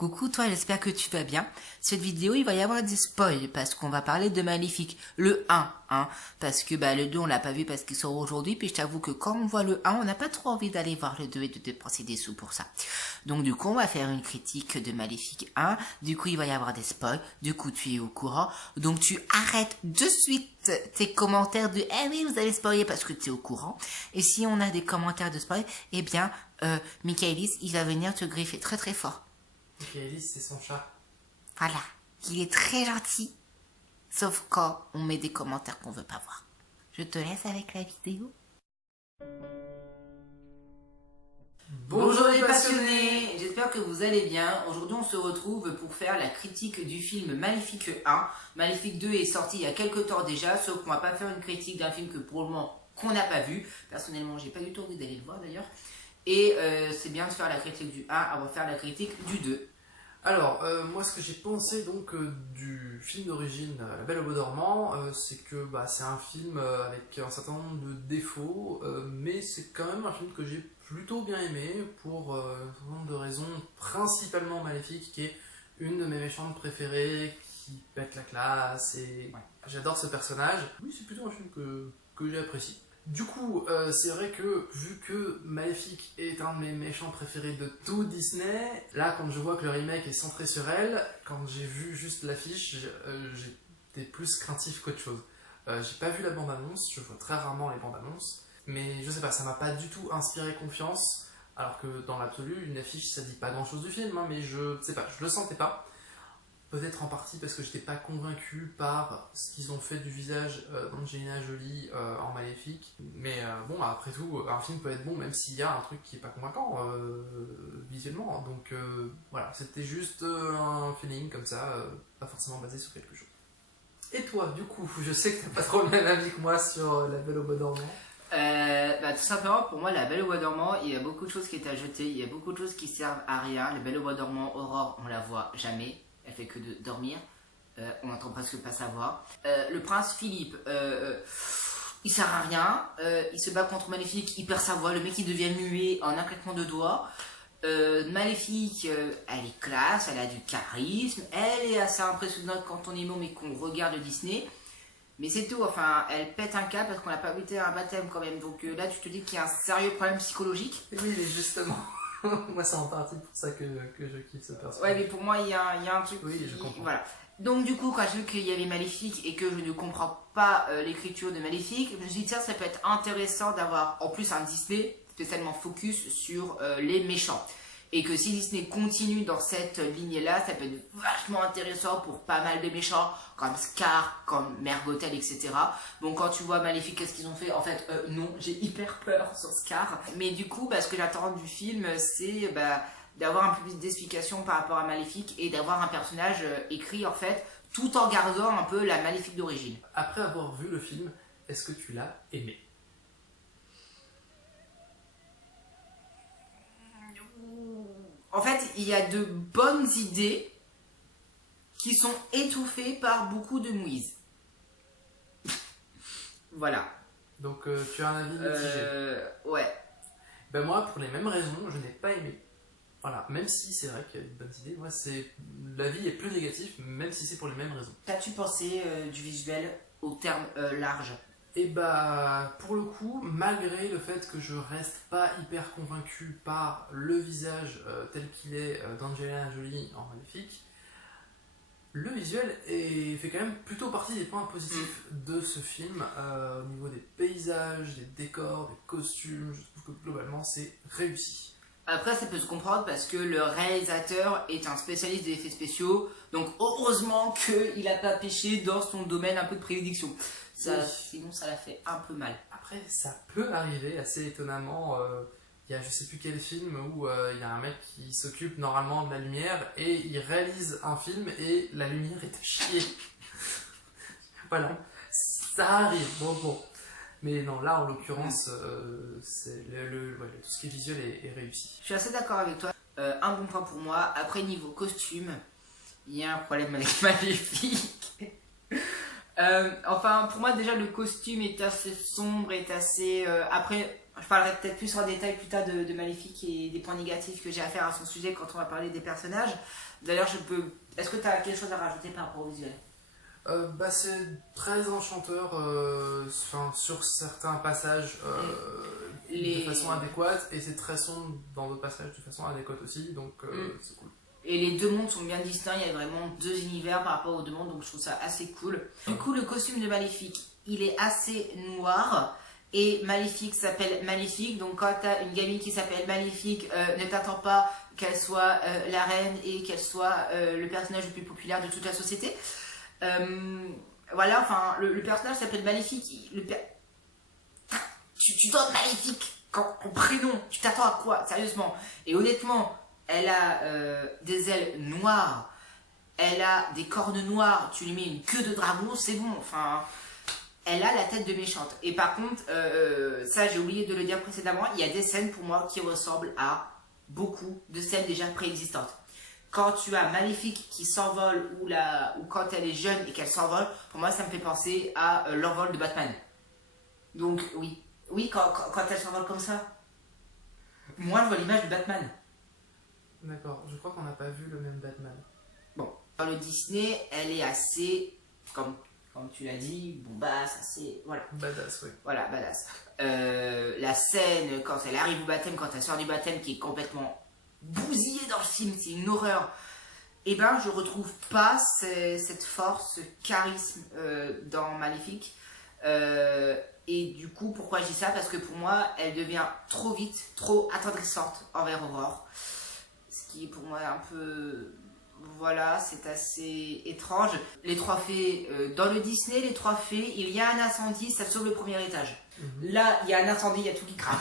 Coucou toi, j'espère que tu vas bien. Cette vidéo, il va y avoir des spoils parce qu'on va parler de Maléfique. Le 1, parce que le 2, on l'a pas vu parce qu'il sort aujourd'hui. Puis je t'avoue que quand on voit le 1, on n'a pas trop envie d'aller voir le 2 et de dépenser des sous pour ça. Donc du coup, on va faire une critique de Maléfique 1. Du coup, il va y avoir des spoils. Du coup, tu es au courant. Donc tu arrêtes de suite tes commentaires de « Eh oui, vous allez spoiler parce que tu es au courant. » Et si on a des commentaires de spoil, eh bien, Michaelis, il va venir te griffer très très fort. Michaelis, c'est son chat. Voilà, il est très gentil, sauf quand on met des commentaires qu'on veut pas voir. Je te laisse avec la vidéo. Bonjour les passionnés, j'espère que vous allez bien. Aujourd'hui on se retrouve pour faire la critique du film Maléfique 1. Maléfique 2 est sorti il y a quelques temps déjà, sauf qu'on va pas faire une critique d'un film que pour le moment qu'on n'a pas vu. Personnellement j'ai pas du tout envie d'aller le voir d'ailleurs. Et c'est bien de faire la critique du 1 avant de faire la critique du 2. Alors, moi ce que j'ai pensé donc du film d'origine La Belle au Bois dormant, c'est que c'est un film avec un certain nombre de défauts, mais c'est quand même un film que j'ai plutôt bien aimé pour un certain nombre de raisons, principalement Maléfique, qui est une de mes méchantes préférées, qui pète la classe, et j'adore ce personnage. Oui, c'est plutôt un film que j'ai apprécié. Du coup, c'est vrai que, vu que Maléfique est un de mes méchants préférés de tout Disney, là, quand je vois que le remake est centré sur elle, quand j'ai vu juste l'affiche, j'étais plus craintif qu'autre chose. J'ai pas vu la bande-annonce, je vois très rarement les bandes-annonces, mais je sais pas, ça m'a pas du tout inspiré confiance, alors que dans l'absolu, une affiche, ça dit pas grand-chose du film, mais je sais pas, je le sentais pas. Peut-être en partie parce que j'étais pas convaincu par ce qu'ils ont fait du visage d'Angelina Jolie en Maléfique. Mais bon, après tout, un film peut être bon même s'il y a un truc qui est pas convaincant visuellement. Donc voilà, c'était juste un feeling comme ça, pas forcément basé sur quelque chose. Et toi, du coup, je sais que t'as pas trop le même avis que moi sur La Belle au Bois dormant. Tout simplement, pour moi, La Belle au Bois dormant, il y a beaucoup de choses qui est à jeter, il y a beaucoup de choses qui servent à rien. La Belle au Bois dormant, Aurore, on la voit jamais. Elle fait que de dormir, on n'entend presque pas sa voix. Le prince Philippe, il sert à rien, il se bat contre Maléfique, il perd sa voix, le mec il devient muet en un claquement de doigts. Maléfique, elle est classe, elle a du charisme, elle est assez impressionnante quand on est môme et qu'on regarde Disney. Mais c'est tout, enfin, elle pète un câble parce qu'on n'a pas invité à un baptême quand même. Donc là, tu te dis qu'il y a un sérieux problème psychologique. Oui, mais justement. Moi, c'est en partie pour ça que je kiffe ce personnage. Ouais, mais pour moi, il y a un truc. Oui, je comprends. Voilà. Donc, du coup, quand j'ai vu qu'il y avait Maléfique et que je ne comprends pas l'écriture de Maléfique, je me suis dit, tiens, ça peut être intéressant d'avoir en plus un Disney spécialement focus sur les méchants. Et que si Disney continue dans cette ligne-là, ça peut être vachement intéressant pour pas mal de méchants, comme Scar, comme Mère Gothel, etc. Bon, quand tu vois Maléfique, qu'est-ce qu'ils ont fait? En fait, non, j'ai hyper peur sur Scar. Mais du coup, ce que j'attends du film, c'est d'avoir un peu plus d'explications par rapport à Maléfique et d'avoir un personnage écrit, en fait, tout en gardant un peu la Maléfique d'origine. Après avoir vu le film, est-ce que tu l'as aimé? En fait, il y a de bonnes idées qui sont étouffées par beaucoup de mouise. Voilà. Donc tu as un avis mitigé. Ouais. Ben moi, pour les mêmes raisons, je n'ai pas aimé. Voilà, même si c'est vrai qu'il y a de bonnes idées, moi l'avis est plus négatif, même si c'est pour les mêmes raisons. Qu'as-tu pensé du visuel au terme large? Et pour le coup, malgré le fait que je reste pas hyper convaincu par le visage tel qu'il est d'Angelina Jolie en Maléfique, le visuel fait quand même plutôt partie des points positifs de ce film, au niveau des paysages, des décors, des costumes. Je trouve que globalement c'est réussi. Après, ça peut se comprendre parce que le réalisateur est un spécialiste des effets spéciaux, donc heureusement qu'il n'a pas pêché dans son domaine un peu de prédiction. Sinon, ça l'a fait un peu mal. Après, ça peut arriver assez étonnamment. Il y a je sais plus quel film où il y a un mec qui s'occupe normalement de la lumière et il réalise un film et la lumière est à chier. Voilà, ça arrive. Bon. Mais non, là en l'occurrence, tout ce qui est visuel est réussi. Je suis assez d'accord avec toi. Un bon point pour moi. Après, niveau costume, il y a un problème avec Maléfique. Enfin, pour moi, déjà, le costume est assez sombre, est assez... Après, Je parlerai peut-être plus en détail plus tard de Maléfique et des points négatifs que j'ai à faire à son sujet quand on va parler des personnages. D'ailleurs, est-ce que tu as quelque chose à rajouter par rapport au visuel? C'est très enchanteur sur certains passages de façon adéquate, et c'est très sombre dans d'autres passages de façon adéquate aussi, donc c'est cool. Et les deux mondes sont bien distincts, il y a vraiment deux univers par rapport aux deux mondes, donc je trouve ça assez cool. Du coup, le costume de Maléfique, il est assez noir, et Maléfique s'appelle Maléfique, donc quand t'as une gamine qui s'appelle Maléfique, ne t'attends pas qu'elle soit la reine et qu'elle soit le personnage le plus populaire de toute la société. Voilà, enfin, le personnage s'appelle Maléfique. Tu donnes Maléfique en prénom, tu t'attends à quoi, sérieusement? Et honnêtement, elle a des ailes noires, elle a des cornes noires, tu lui mets une queue de dragon, c'est bon, enfin, elle a la tête de méchante. Et par contre, ça j'ai oublié de le dire précédemment, il y a des scènes pour moi qui ressemblent à beaucoup de scènes déjà préexistantes. Quand tu as Maléfique qui s'envole ou quand elle est jeune et qu'elle s'envole, pour moi ça me fait penser à l'envol de Batman. Donc oui, quand elle s'envole comme ça, moi je vois l'image de Batman. D'accord, je crois qu'on n'a pas vu le même Batman. Bon, dans le Disney, elle est assez, comme tu l'as dit, bombasse, assez, voilà. Badass, oui. Voilà, badass. La scène, quand elle arrive au baptême, quand elle sort du baptême, qui est complètement bousillée dans le film, c'est une horreur. Eh ben, je retrouve pas cette force, ce charisme dans Maléfique. Et du coup, pourquoi je dis ça? Parce que pour moi, elle devient trop vite, trop attendrissante envers Aurore. Ce qui est pour moi un peu... Voilà, c'est assez étrange. Les trois fées, dans le Disney, les trois fées, il y a un incendie, ça sauve le premier étage. Là, il y a un incendie, il y a tout qui crame.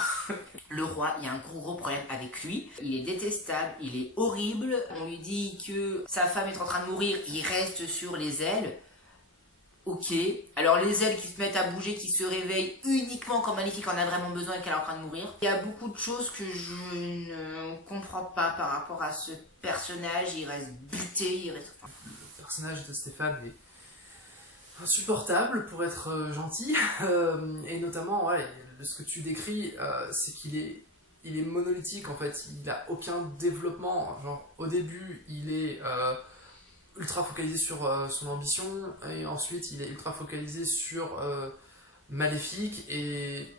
Le roi, il y a un gros problème avec lui. Il est détestable, il est horrible. On lui dit que sa femme est en train de mourir, il reste sur les ailes. Ok. Alors les ailes qui se mettent à bouger, qui se réveillent uniquement quand Maléfique en a vraiment besoin et qu'elle est en train de mourir. Il y a beaucoup de choses que je ne comprends pas par rapport à ce personnage. Il reste buté, Le personnage de Stéphane est insupportable pour être gentil. Et notamment, ouais, ce que tu décris, c'est qu'il est monolithique en fait. Il n'a aucun développement. Genre, au début, il est... ultra focalisé sur son ambition, et ensuite il est ultra focalisé sur Maléfique, et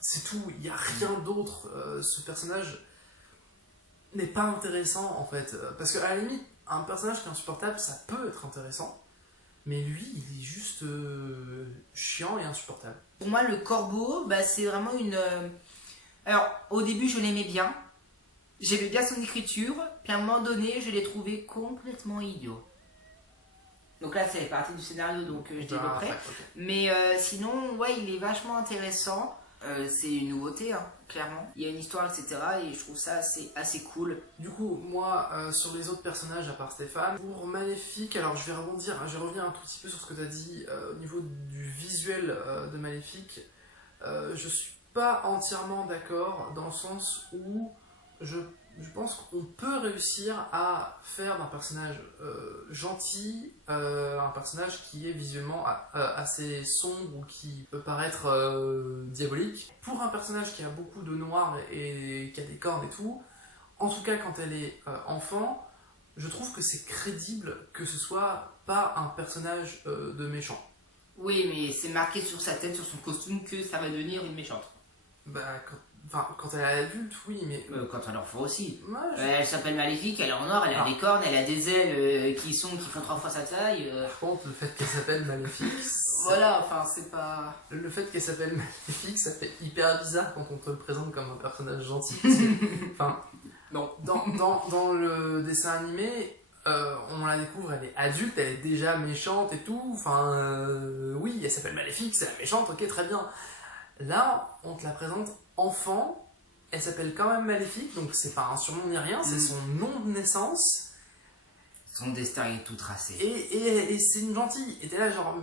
c'est tout, il n'y a rien d'autre. Ce personnage n'est pas intéressant en fait, parce qu'à la limite, un personnage qui est insupportable, ça peut être intéressant, mais lui, il est juste chiant et insupportable. Pour moi, le corbeau, c'est vraiment une... Alors, au début, je l'aimais bien, j'aimais bien son écriture, puis à un moment donné, je l'ai trouvé complètement idiot. Donc là, c'est partie du scénario, donc je développerai. Okay. Mais sinon, ouais, il est vachement intéressant. C'est une nouveauté, hein, clairement. Il y a une histoire, etc. Et je trouve ça assez cool. Du coup, moi, sur les autres personnages, à part Stéphane, pour Maléfique, alors je vais revenir un tout petit peu sur ce que tu as dit au niveau du visuel de Maléfique. Je suis pas entièrement d'accord, dans le sens où je pense qu'on peut réussir à faire d'un personnage gentil un personnage qui est visuellement assez sombre ou qui peut paraître diabolique. Pour un personnage qui a beaucoup de noir et qui a des cornes et tout, en tout cas quand elle est enfant, je trouve que c'est crédible que ce soit pas un personnage de méchant. Oui, mais c'est marqué sur sa tête, sur son costume, que ça va devenir une méchante. Quand elle est adulte, oui, mais... quand elle est enfant aussi. Ouais, elle s'appelle Maléfique, elle est en or, elle a des cornes, elle a des ailes qui font 3 fois sa taille. Par contre, le fait qu'elle s'appelle Maléfique... Voilà, enfin, c'est pas... Le fait qu'elle s'appelle Maléfique, ça fait hyper bizarre quand on te le présente comme un personnage gentil. Enfin, non. Dans le dessin animé, on la découvre, elle est adulte, elle est déjà méchante et tout. Enfin, oui, elle s'appelle Maléfique, c'est la méchante, ok, très bien. Là, on te la présente enfant, elle s'appelle quand même Maléfique, donc c'est pas un surnom ni rien, c'est son nom de naissance. Son destin est tout tracé. Et c'est une gentille. Et t'es là genre...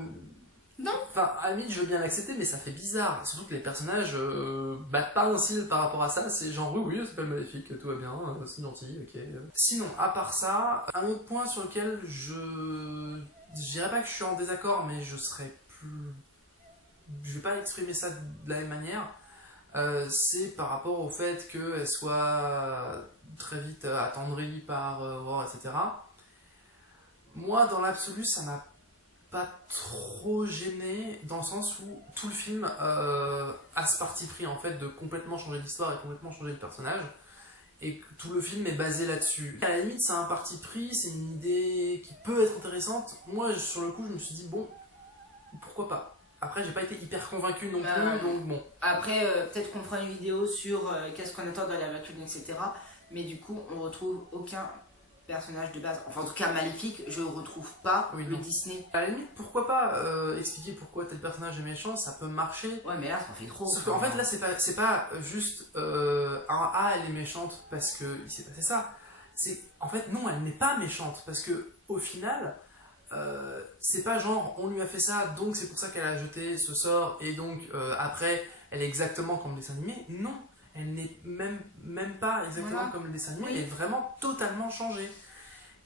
Non. Enfin, à la limite, je veux bien l'accepter, mais ça fait bizarre. Surtout que les personnages battent pas un cil par rapport à ça. C'est genre, oui, elle s'appelle Maléfique, tout va bien, c'est gentil, ok. Sinon, à part ça, un autre point sur lequel je dirais pas que je suis en désaccord, mais je serais plus... Je vais pas exprimer ça de la même manière. c'est par rapport au fait qu'elle soit très vite attendrie par Aurore, etc. Moi, dans l'absolu, ça m'a pas trop gêné, dans le sens où tout le film a ce parti pris en fait de complètement changer l'histoire et complètement changer le personnage, et que tout le film est basé là-dessus. À la limite, c'est un parti pris, c'est une idée qui peut être intéressante. Moi, sur le coup, je me suis dit, bon, pourquoi pas. Après, j'ai pas été hyper convaincu non plus, donc bon. Après, peut-être qu'on fera une vidéo sur qu'est-ce qu'on attend dans la voiture, etc. Mais du coup, on retrouve aucun personnage de base. Enfin, en tout cas, Maléfique, je retrouve pas le Disney. À la limite, pourquoi pas expliquer pourquoi tel personnage est méchant, ça peut marcher. Ouais, mais là, ça fait trop. Sauf qu'en fait, là, c'est pas juste elle est méchante parce qu'il s'est passé ça. C'est, en fait, non, elle n'est pas méchante parce que au final, c'est pas genre on lui a fait ça, donc c'est pour ça qu'elle a jeté ce sort et donc après, elle est exactement comme le dessin animé. Non. Elle n'est même pas exactement comme le dessin animé, elle est vraiment totalement changée.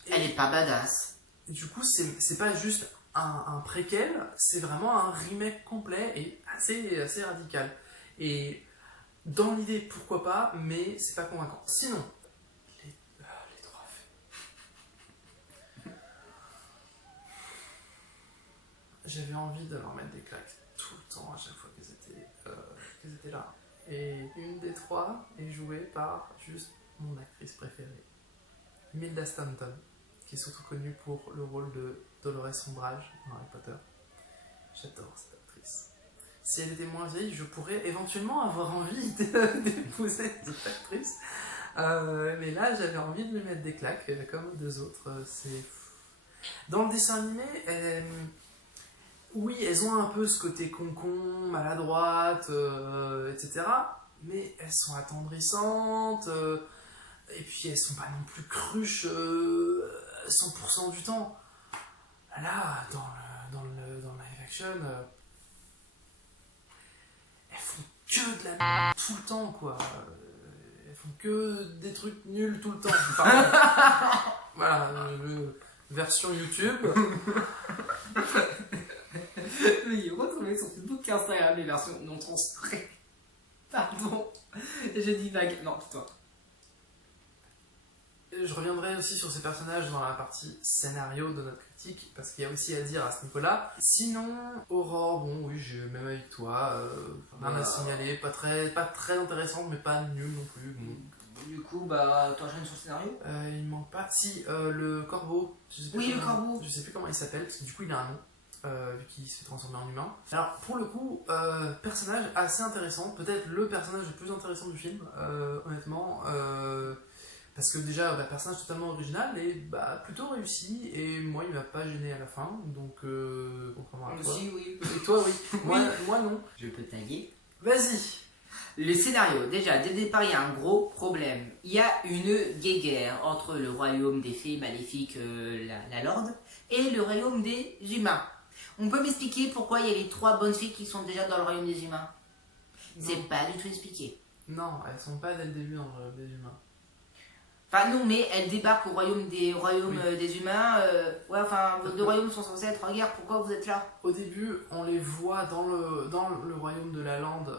Et elle est pas badass. Du coup, c'est pas juste un préquel, c'est vraiment un remake complet et assez radical. Et dans l'idée, pourquoi pas, mais c'est pas convaincant. Sinon, les trois faits. J'avais envie de leur mettre des claques tout le temps à chaque fois qu'elles étaient là. Et une des trois est jouée par juste mon actrice préférée, Imelda Stanton, qui est surtout connue pour le rôle de Dolores Umbridge dans Harry Potter. J'adore cette actrice. Si elle était moins vieille, je pourrais éventuellement avoir envie d'épouser cette actrice. Mais là, j'avais envie de lui mettre des claques, comme deux autres. Dans le dessin animé, oui, elles ont un peu ce côté con-con, maladroite, etc. Mais elles sont attendrissantes, et puis elles sont pas non plus cruches 100% du temps. Là, dans le live action, elles font que de la merde tout le temps, quoi. Elles font que des trucs nuls tout le temps. Voilà, version YouTube. Oui, retrouvez sur Facebook et Instagram les versions non transcrites. Pardon, je dis vague. Non, toi. Je reviendrai aussi sur ces personnages dans la partie scénario de notre critique, parce qu'il y a aussi à dire à ce niveau-là. Sinon, Aurore, bon, oui, j'ai même avec toi, rien à signaler, pas très intéressante, mais pas nulle non plus. Bon. Du coup, bah, t'enchaînes sur le scénario. Il manque pas. Si, le corbeau. Le corbeau. Je sais plus comment il s'appelle, parce que du coup, il a un nom. Vu qu'il se fait transformer en humain. Alors pour le coup, personnage assez intéressant, peut-être le personnage le plus intéressant du film, honnêtement, parce que déjà, personnage totalement original et plutôt réussi, et moi il m'a pas gêné à la fin, donc contrairement à toi. Aussi, oui. Et toi, oui. Moi non. Je peux taguer. Vas-y. Le scénario, déjà, dès le départ, il y a un gros problème. Il y a une guéguerre entre le royaume des fées maléfiques, la Lorde, et le royaume des humains. On peut m'expliquer pourquoi il y a les 3 bonnes filles qui sont déjà dans le royaume des humains? C'est pas du tout expliqué. Non, elles sont pas dès le début dans le royaume des humains. Enfin non, mais elles débarquent au royaume des humains. Vos royaumes sont censés être en guerre, pourquoi vous êtes là? Au début, on les voit dans le royaume de la Lande.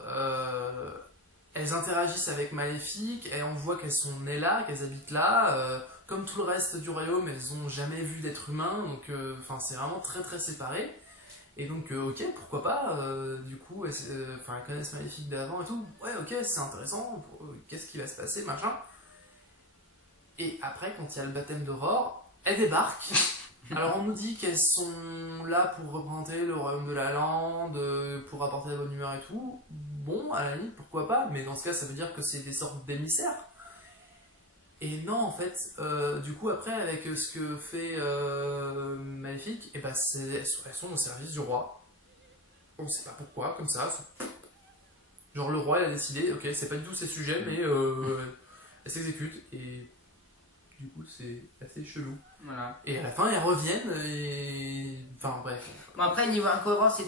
Elles interagissent avec Maléfique et on voit qu'elles sont nées là, qu'elles habitent là. Comme tout le reste du royaume, elles n'ont jamais vu d'être humain, donc c'est vraiment très très séparé. Et donc, ok, pourquoi pas, du coup, elles connaissent Maléfique d'avant et tout. Ouais, ok, c'est intéressant, qu'est-ce qui va se passer, machin. Et après, quand il y a le baptême d'Aurore, elles débarquent. Alors on nous dit qu'elles sont là pour représenter le royaume de la Lande, pour apporter la bonne humeur et tout. Bon, à la limite, pourquoi pas, mais dans ce cas, ça veut dire que c'est des sortes d'émissaires. Et non, en fait, du coup, après, avec ce que fait Maléfique, elles sont au service du roi. On sait pas pourquoi, comme ça. Genre, le roi, il a décidé, ok, c'est pas du tout ses sujets, mais elle s'exécute. Et du coup, c'est assez chelou. Voilà. Et à la fin, elles reviennent, et. Enfin, bref. Bon, après, niveau incohérence,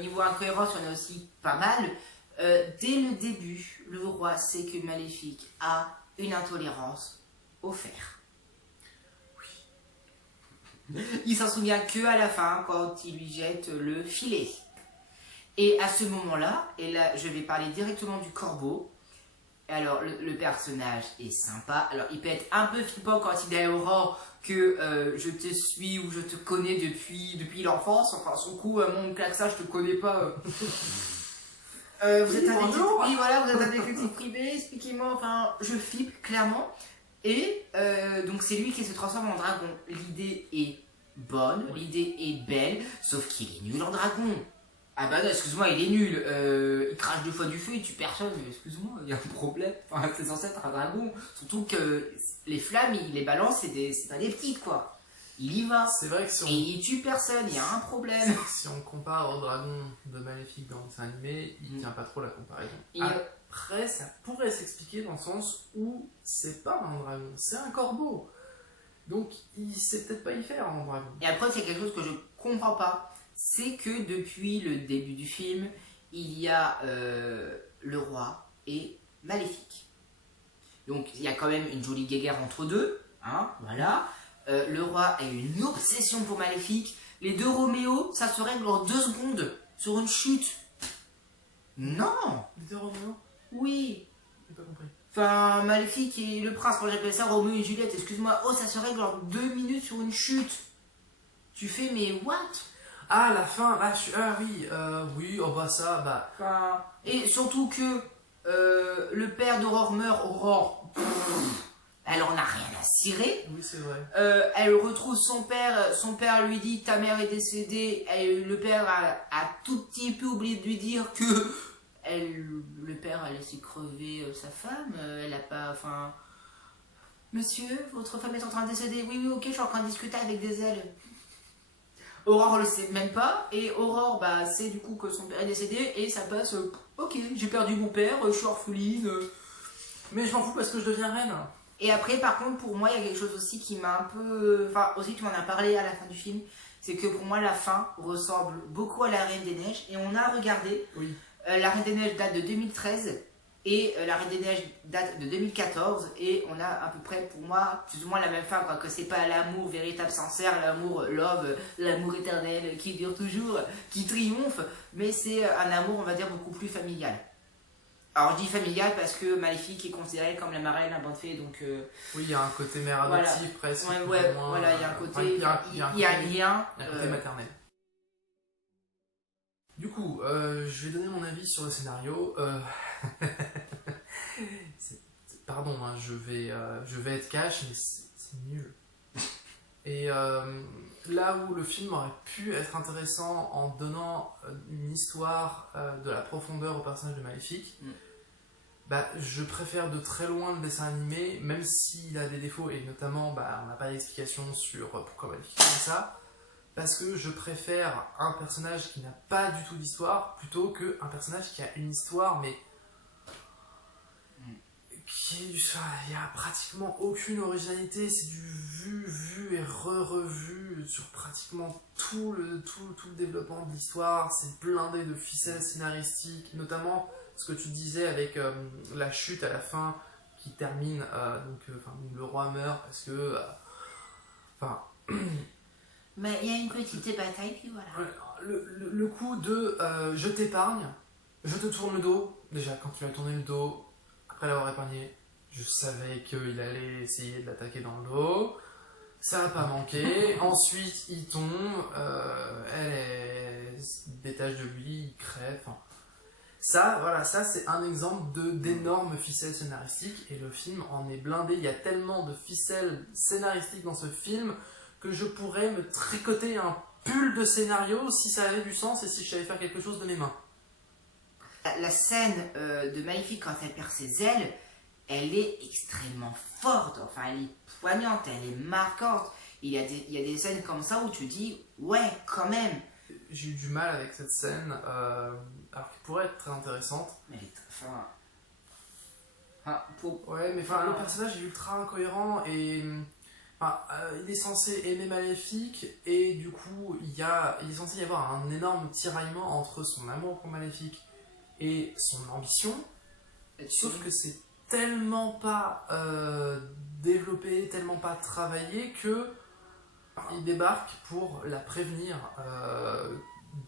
niveau incohérence, il y en a aussi pas mal. Dès le début, le roi sait que Maléfique a une intolérance au fer. Oui. Il s'en souvient que à la fin, quand il lui jette le filet. Et à ce moment-là, et là je vais parler directement du corbeau. Alors le personnage est sympa. Alors il peut être un peu flippant quand il est à Aurore que je te suis ou je te connais depuis l'enfance. Enfin son coup, mon klaxon, je te connais pas. Vous êtes un détective, oui, voilà, vous êtes un détective privé, expliquez-moi. Enfin, je flippe clairement. Et donc c'est lui qui se transforme en dragon. L'idée est bonne, l'idée est belle, sauf qu'il est nul en dragon. Ah bah non, excuse-moi, il est nul. Il crache 2 fois du feu, il tue personne. Excuse-moi, il y a un problème. Enfin, c'est censé être un dragon. Surtout que les flammes, il les balance, c'est pas des petites quoi. Il y va. C'est vrai que si on... Et il tue personne, il y a un problème. Si on compare au dragon de Maléfique dans le dessin animé, il tient pas trop la comparaison. Et Après, ça pourrait s'expliquer dans le sens où c'est pas un dragon, c'est un corbeau. Donc, il sait peut-être pas y faire en dragon. Et après, c'est quelque chose que je comprends pas. C'est que depuis le début du film, il y a le roi et Maléfique. Donc, il y a quand même une jolie guéguerre entre deux. Hein, voilà. Le roi a une obsession pour Maléfique. Les 2 Roméo, ça se règle en 2 secondes sur une chute. Non. Les 2 Roméo ? Oui. J'ai pas compris. Enfin, Maléfique et le prince, moi j'appelle ça Roméo et Juliette, excuse-moi. Oh, ça se règle en 2 minutes sur une chute. Tu fais, mais what? Ah, la fin, oui, oh bah ça, bah... Enfin, et surtout que le père d'Aurore meurt, Aurore. Elle en a rien à cirer. Oui, c'est vrai. Elle retrouve son père lui dit ta mère est décédée. Le père a tout petit peu oublié de lui dire que le père a laissé crever sa femme. Elle a pas, enfin, monsieur, votre femme est en train de décéder. Oui, ok, je suis en train de discuter avec des ailes. Aurore le sait même pas, et Aurore bah, sait du coup que son père est décédé, et ça passe, ok, j'ai perdu mon père, je suis orpheline. Mais je m'en fous parce que je deviens reine. Et après, par contre, pour moi, il y a quelque chose aussi qui m'a un peu... Enfin, aussi, tu m'en as parlé à la fin du film, c'est que pour moi, la fin ressemble beaucoup à La Reine des Neiges, et on a regardé, Oui. La Reine des Neiges date de 2013, et La Reine des Neiges date de 2014, et on a à peu près, pour moi, plus ou moins la même fin, quoi, que c'est pas l'amour véritable sincère, l'amour love, l'amour éternel qui dure toujours, qui triomphe, mais c'est un amour, on va dire, beaucoup plus familial. Alors je dis familial parce que Maléfique est considérée comme la marraine, la bonne fée, donc... Oui, il y a un côté mère adoptive voilà. presque. Ouais, Moins, voilà, il y a un côté... enfin, il y a un il y a un lien. Il y a un côté maternel. Du coup, je vais donner mon avis sur le scénario. Pardon, hein, je vais être cash, mais c'est nul. Et là où le film aurait pu être intéressant en donnant une histoire de la profondeur au personnage de Maléfique, bah, je préfère de très loin le dessin animé, même s'il a des défauts, et notamment bah, on n'a pas d'explication sur pourquoi Maléfique est comme ça, parce que je préfère un personnage qui n'a pas du tout d'histoire plutôt qu'un personnage qui a une histoire, mais il n'y a pratiquement aucune originalité, c'est du vu et revu sur pratiquement tout le développement de l'histoire, c'est blindé de ficelles scénaristiques, notamment ce que tu disais avec la chute à la fin qui termine, le roi meurt parce que... Mais il y a une petite bataille, puis voilà. Le coup de je t'épargne, je te tourne le dos, déjà quand tu m'as tourné le dos, après l'avoir épargné, je savais qu'il allait essayer de l'attaquer dans le dos. Ça n'a pas manqué. Ensuite, il tombe, elle se détache de lui, il crève. Enfin, ça c'est un exemple d'énormes ficelles scénaristiques et le film en est blindé. Il y a tellement de ficelles scénaristiques dans ce film que je pourrais me tricoter un pull de scénario si ça avait du sens et si je savais faire quelque chose de mes mains. La scène de Maléfique quand elle perd ses ailes, elle est extrêmement forte, enfin elle est poignante, elle est marquante. Il y a des scènes comme ça où tu dis, ouais, quand même. J'ai eu du mal avec cette scène, alors qu'elle pourrait être très intéressante. Mais Ouais, mais le personnage est ultra incohérent et... il est censé aimer Maléfique et du coup il est censé y avoir un énorme tiraillement entre son amour pour Maléfique et son ambition, sauf que c'est tellement pas développé, tellement pas travaillé que il débarque pour la prévenir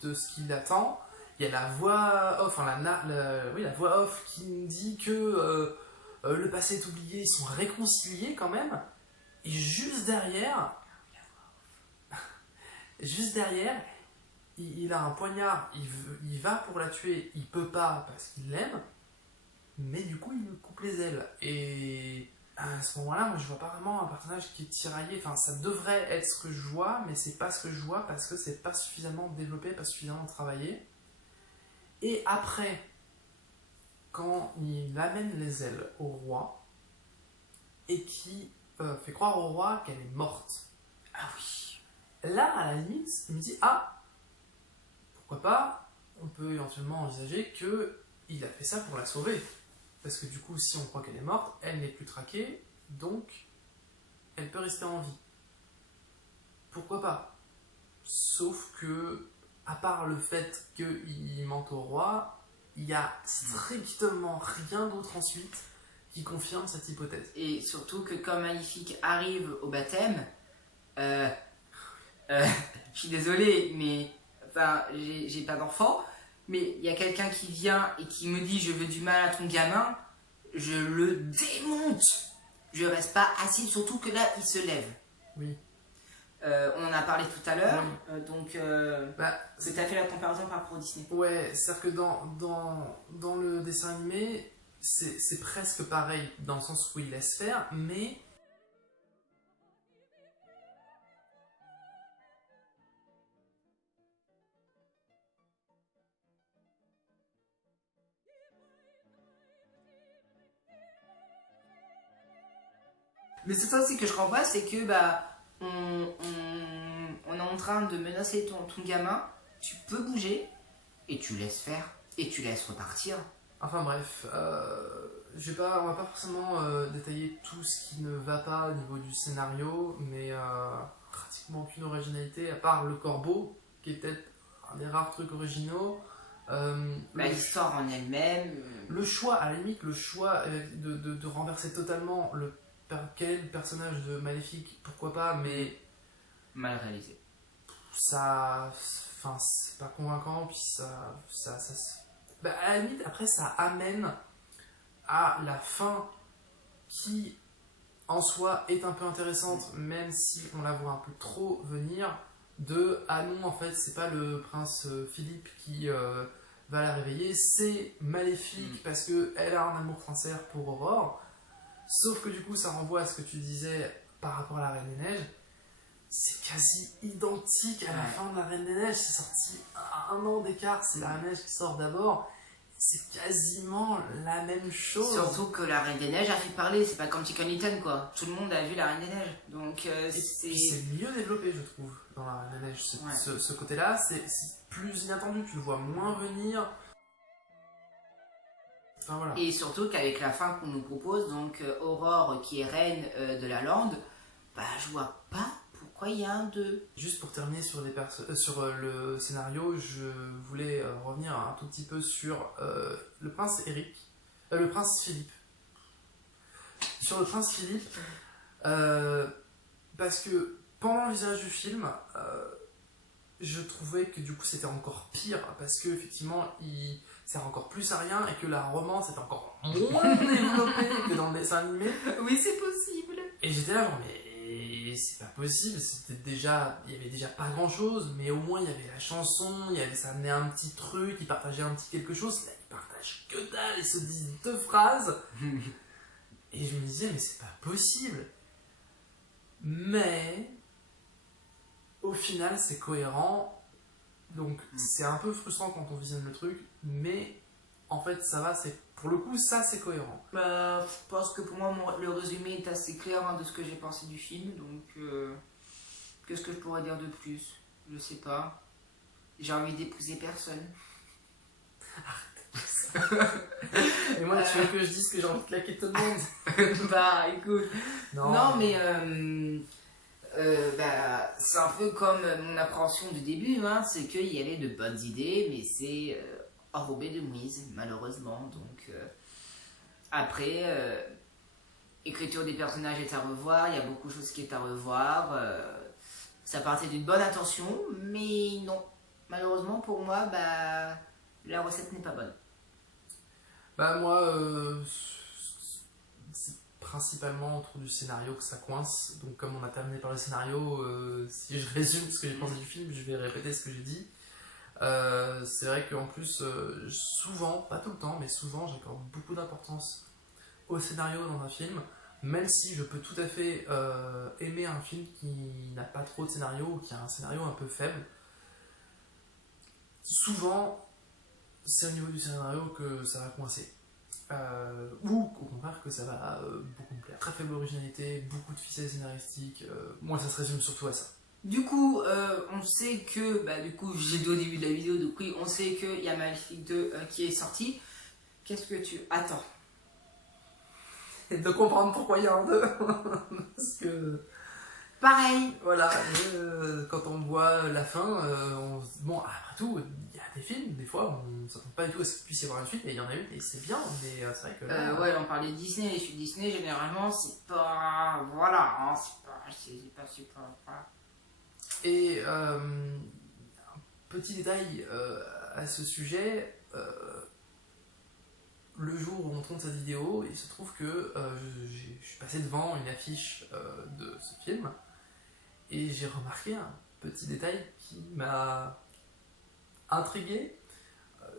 de ce qui l'attend il y a la voix off, enfin oui, la voix off qui nous dit que le passé est oublié, ils sont réconciliés quand même. Et juste derrière, il a un poignard, il va pour la tuer, il peut pas parce qu'il l'aime, mais du coup il lui coupe les ailes. Et à ce moment-là, moi je vois pas vraiment un personnage qui est tiraillé. Enfin, ça devrait être ce que je vois, mais c'est pas ce que je vois parce que c'est pas suffisamment développé, pas suffisamment travaillé. Et après, quand il amène les ailes au roi et qui fait croire au roi qu'elle est morte. Ah oui. Là, à la limite, il me dit ah, pourquoi pas, on peut éventuellement envisager qu'il a fait ça pour la sauver. Parce que du coup, si on croit qu'elle est morte, elle n'est plus traquée, donc elle peut rester en vie. Pourquoi pas? Sauf que, à part le fait qu'il mente au roi, il n'y a strictement rien d'autre ensuite qui confirme cette hypothèse. Et surtout que quand Maléfique arrive au baptême, je suis désolée, mais enfin, j'ai pas d'enfant, mais il y a quelqu'un qui vient et qui me dit je veux du mal à ton gamin, je le démonte. Je reste pas assis, surtout que là il se lève. Oui. On en a parlé tout à l'heure, Oui. donc Bah, c'est à fait la comparaison par rapport au Disney. Ouais, c'est-à-dire que dans le dessin animé, c'est presque pareil dans le sens où il laisse faire, mais Mais c'est ça aussi que je comprends, c'est que bah on est en train de menacer ton gamin, tu peux bouger et tu laisses faire et tu laisses repartir. enfin bref, on va pas forcément détailler tout ce qui ne va pas au niveau du scénario, mais pratiquement aucune originalité, à part le corbeau, qui est peut-être un des rares trucs originaux. L'histoire en elle-même. Le choix, à la limite, le choix de renverser totalement quel est le personnage de Maléfique, pourquoi pas, mais Mal réalisé. ça, enfin, c'est pas convaincant, puis bah, à la limite, après, ça amène à la fin qui, en soi, est un peu intéressante, même si on la voit un peu trop venir, ah non, en fait, c'est pas le prince Philippe qui va la réveiller, c'est Maléfique, parce qu'elle a un amour sincère pour Aurore. Sauf que du coup, ça renvoie à ce que tu disais par rapport à la Reine des Neiges. C'est quasi identique à la fin de la Reine des Neiges. C'est sorti à 1 an d'écart. C'est la Reine des Neiges qui sort d'abord. C'est quasiment la même chose. Surtout que la Reine des Neiges a fait parler. C'est pas comme Chicken Little, quoi. Tout le monde a vu la Reine des Neiges. Donc c'est mieux développé, je trouve, dans la Reine des Neiges. Ce côté-là, c'est plus inattendu. Tu le vois moins venir. Enfin, voilà. Et surtout qu'avec la fin qu'on nous propose, donc Aurore qui est reine de la lande, bah je vois pas pourquoi il y a un 2. Juste pour terminer sur le scénario, je voulais revenir un tout petit peu sur le prince le prince Philippe. Sur le prince Philippe, parce que pendant le visionnage du film, je trouvais que du coup c'était encore pire, parce que effectivement il sert encore plus à rien et que la romance est encore moins développée que dans le dessin animé. Oui, c'est possible. Et j'étais là, genre, mais c'est pas possible, il y avait déjà pas grand chose, mais au moins il y avait la chanson, ça amenait un petit truc, ils partageaient un petit quelque chose. Là, ils partagent que dalle, ils se disent 2 phrases. Et je me disais, mais c'est pas possible. Mais au final, c'est cohérent. Donc c'est un peu frustrant quand on visionne le truc, mais en fait ça va, pour le coup ça c'est cohérent. Bah, je pense que pour moi le résumé est assez clair de ce que j'ai pensé du film, donc qu'est-ce que je pourrais dire de plus? Je sais pas. J'ai envie d'épouser personne. Et moi tu veux que je dise que j'ai envie de claquer tout le monde? Bah écoute. Non mais c'est un peu comme mon appréhension du début, c'est qu'il y avait de bonnes idées, mais c'est enrobé de mouise, malheureusement. Donc après, écriture des personnages est à revoir, il y a beaucoup de choses qui est à revoir. Ça partait d'une bonne intention, mais non. Malheureusement pour moi, la recette n'est pas bonne. Bah moi, c'est principalement autour du scénario que ça coince. Donc comme on a terminé par le scénario, si je résume ce que j'ai pensé du film, je vais répéter ce que j'ai dit. C'est vrai qu'en plus, souvent, pas tout le temps, mais souvent, j'accorde beaucoup d'importance au scénario dans un film, même si je peux tout à fait aimer un film qui n'a pas trop de scénario ou qui a un scénario un peu faible. Souvent, c'est au niveau du scénario que ça va coincer. Ou au contraire que ça va beaucoup me plaire. Très faible originalité, beaucoup de ficelles scénaristiques. Moi, ça se résume surtout à ça. Du coup, on sait que, du coup, j'ai dit au début de la vidéo, donc oui, on sait qu'il y a Maléfique 2 qui est sorti. Qu'est-ce que tu attends? Et de comprendre pourquoi il y a un 2. Parce que... Pareil. Voilà, quand on voit la fin, bon, après tout, il y a des films, des fois, on ne s'attend pas du tout à ce qu'il puisse y avoir une suite, et il y en a une, et c'est bien, mais c'est vrai que là... Ouais, on parlait de Disney, les suites Disney, généralement, c'est pas... Voilà, hein, c'est pas super... Voilà. Et petit détail à ce sujet, le jour où on tourne cette vidéo, il se trouve que je suis passé devant une affiche de ce film, et j'ai remarqué un petit détail qui m'a intrigué.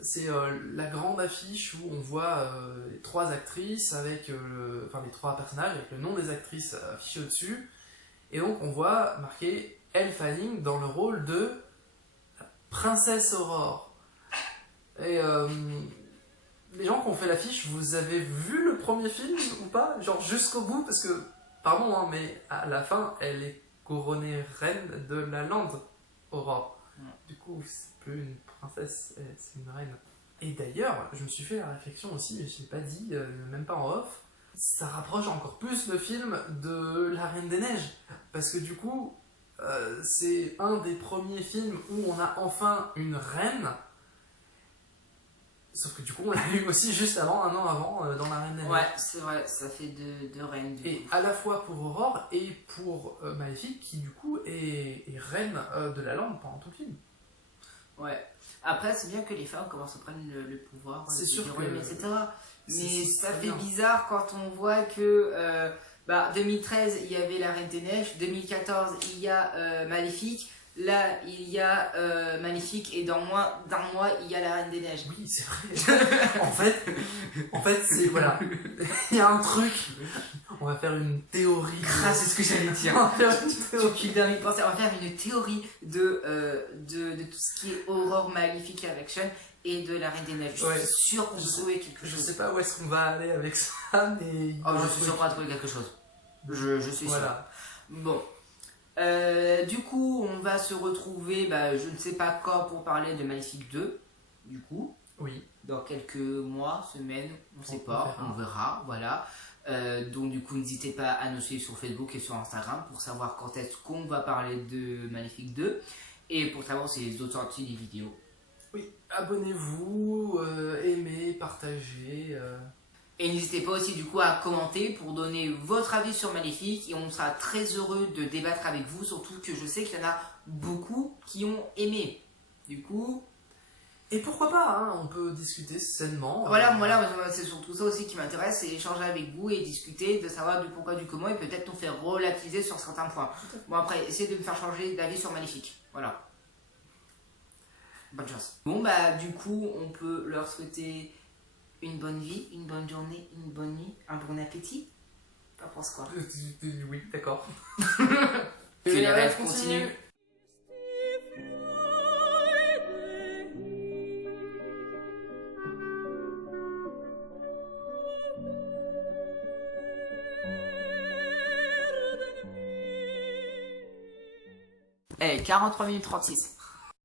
C'est la grande affiche où on voit les trois actrices avec les trois personnages avec le nom des actrices affiché au-dessus, et donc on voit marqué Elle Fanning dans le rôle de la princesse Aurore. Et les gens qui ont fait l'affiche, vous avez vu le premier film ou pas? Genre jusqu'au bout, parce que, pardon, hein, mais à la fin, elle est couronnée reine de la lande, Aurore. Du coup, c'est plus une princesse, c'est une reine. Et d'ailleurs, je me suis fait la réflexion aussi, mais je l'ai pas dit, même pas en off, ça rapproche encore plus le film de La Reine des Neiges. Parce que du coup, c'est un des premiers films où on a enfin une reine. Sauf que du coup, on l'a eu aussi juste avant, un an avant, dans La Reine des Neiges. Ouais, c'est vrai, ça fait deux reines du Et coup. à la fois pour Aurore et pour Maléfique, qui du coup est reine de la lande pendant tout le film. Ouais. Après, c'est bien que les femmes commencent à prendre le pouvoir, C'est sûr que... etc. Mais ça fait bien. bizarre quand on voit que 2013 il y avait La Reine des Neiges, 2014 il y a Maléfique, là il y a Maléfique et dans moins d'un mois il y a La Reine des Neiges. Oui, c'est vrai. en fait, c'est voilà. Il y a un truc. On va faire une théorie. Ah, c'est ce que j'allais dire. On va faire une théorie. Tu viens d'y penser. On va faire une théorie de tout ce qui est Aurore, Maléfique avec Sean et de La Reine des Neiges. Je suis sûr qu'on peut trouver quelque chose. Je sais pas où est-ce qu'on va aller avec ça, mais... Oh, je suis sûr qu'on va trouver quelque chose. Je suis voilà. sûr. Bon. Du coup, on va se retrouver, je ne sais pas quand, pour parler de Maléfique 2. Du coup. Oui. Dans quelques mois, semaines, on ne sait pas. On verra. Voilà. Donc du coup n'hésitez pas à nous suivre sur Facebook et sur Instagram pour savoir quand est-ce qu'on va parler de Maléfique 2 et pour savoir si les autres sorties des vidéos. Oui, abonnez-vous, aimez, partagez. Et n'hésitez pas aussi du coup à commenter pour donner votre avis sur Maléfique et on sera très heureux de débattre avec vous, surtout que je sais qu'il y en a beaucoup qui ont aimé. Du coup... Et pourquoi pas, hein, on peut discuter sainement. Voilà, c'est surtout ça aussi qui m'intéresse, c'est échanger avec vous et discuter, de savoir du pourquoi, du comment et peut-être nous faire relativiser sur certains points. Bon après, essayez de me faire changer d'avis sur Maléfique. Voilà. Bonne chance. Bon du coup, on peut leur souhaiter une bonne vie, une bonne journée, une bonne nuit, un bon appétit. T'en penses quoi? Oui, d'accord. Que les rêves continuent. Eh, 43 minutes 36.